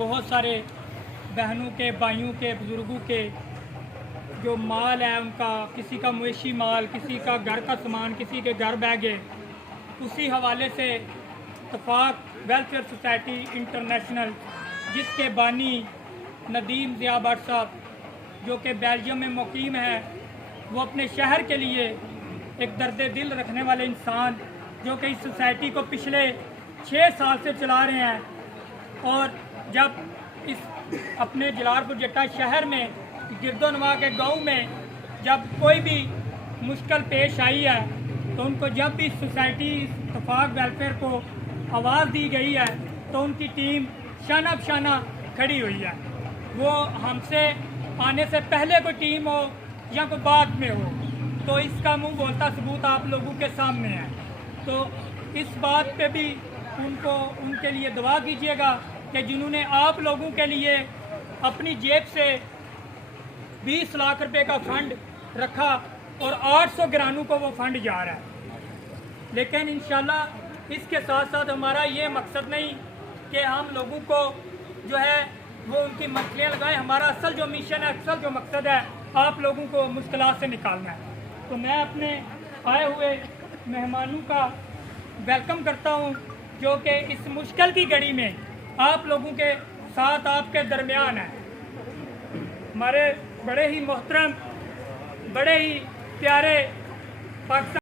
बहुत सारे बहनों के, भाइयों के, बुज़ुर्गों के जो माल है उनका, किसी का मवेशी माल, किसी का घर का सामान, किसी के घर बह गए, उसी हवाले से इत्तफाक वेलफेयर सोसाइटी इंटरनेशनल, जिसके बानी नदीम ज़िया भट्ट साहब जो कि बेल्जियम में मुकीम है, वो अपने शहर के लिए एक दर्द दिल रखने वाले इंसान जो कि इस सोसाइटी को पिछले 6 साल से चला रहे हैं। और जब इस अपने जलालपुर जट्टा शहर में गिरदोनवा के गांव में जब कोई भी मुश्किल पेश आई है तो उनको जब भी सोसाइटी इत्तफाक वेलफेयर को आवाज़ दी गई है तो उनकी टीम शाना बशाना खड़ी हुई है। वो हमसे आने से पहले कोई टीम हो या कोई बाद में हो, तो इसका मुंह बोलता सबूत आप लोगों के सामने है। तो इस बात पे भी उनके लिए दुआ कीजिएगा कि जिन्होंने आप लोगों के लिए अपनी जेब से 20 लाख रुपए का फंड रखा और 800 घरानों को वो फंड जा रहा है। लेकिन इंशाल्लाह इसके साथ साथ हमारा ये मकसद नहीं कि हम लोगों को जो है वो उनकी मछलियाँ लगाएं। हमारा असल जो मिशन है, असल जो मकसद है, आप लोगों को मुश्किलात से निकालना है। तो मैं अपने आए हुए मेहमानों का वेलकम करता हूँ जो कि इस मुश्किल की घड़ी में आप लोगों के साथ, आपके दरमियान है। हमारे बड़े ही मोहतरम, बड़े ही प्यारे पाकिस्तान